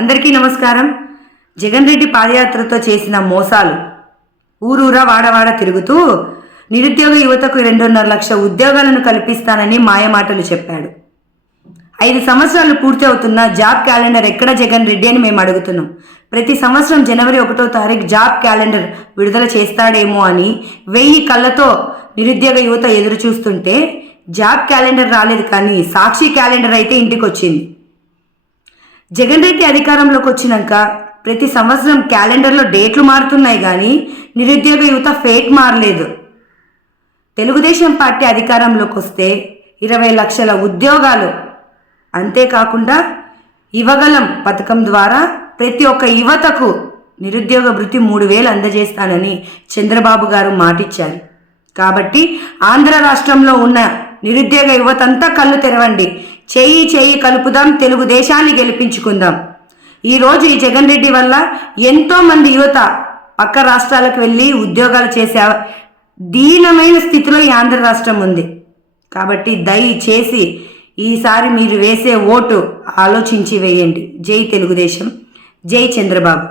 అందరికీ నమస్కారం. జగన్ రెడ్డి పాదయాత్రతో చేసిన మోసాలు, ఊరూరా వాడవాడ తిరుగుతూ నిరుద్యోగ యువతకు 2.5 లక్షల ఉద్యోగాలను కల్పిస్తానని మాయమాటలు చెప్పాడు. 5 సంవత్సరాలు పూర్తి అవుతున్న జాబ్ క్యాలెండర్ ఎక్కడ జగన్ రెడ్డి అని మేము అడుగుతున్నాం. ప్రతి సంవత్సరం జనవరి 1వ తారీఖు జాబ్ క్యాలెండర్ విడుదల చేస్తాడేమో అని 1000 కళ్ళతో నిరుద్యోగ యువత ఎదురు చూస్తుంటే జాబ్ క్యాలెండర్ రాలేదు, కానీ సాక్షి క్యాలెండర్ అయితే ఇంటికి వచ్చింది. జగన్ రెడ్డి అధికారంలోకి వచ్చినాక ప్రతి సంవత్సరం క్యాలెండర్లో డేట్లు మారుతున్నాయి, కానీ నిరుద్యోగ యువత ఫేక్ మారలేదు. తెలుగుదేశం పార్టీ అధికారంలోకి వస్తే 20 లక్షల ఉద్యోగాలు, అంతేకాకుండా యువగలం పథకం ద్వారా ప్రతి ఒక్క యువతకు నిరుద్యోగ భృతి 3000 అందజేస్తానని చంద్రబాబు గారు మాటిచ్చారు. కాబట్టి ఆంధ్ర రాష్ట్రంలో ఉన్న నిరుద్యోగ యువతంతా కళ్ళు తెరవండి, చేయి కలుపుదాం, తెలుగుదేశాన్ని గెలిపించుకుందాం. ఈరోజు ఈ జగన్ రెడ్డి వల్ల ఎంతోమంది యువత పక్క రాష్ట్రాలకు వెళ్ళి ఉద్యోగాలు చేసే దీనమైన స్థితిలో ఈ ఆంధ్ర రాష్ట్రం ఉంది. కాబట్టి దయచేసి ఈసారి మీరు వేసే ఓటు ఆలోచించి వేయండి. జై తెలుగుదేశం, జై చంద్రబాబు.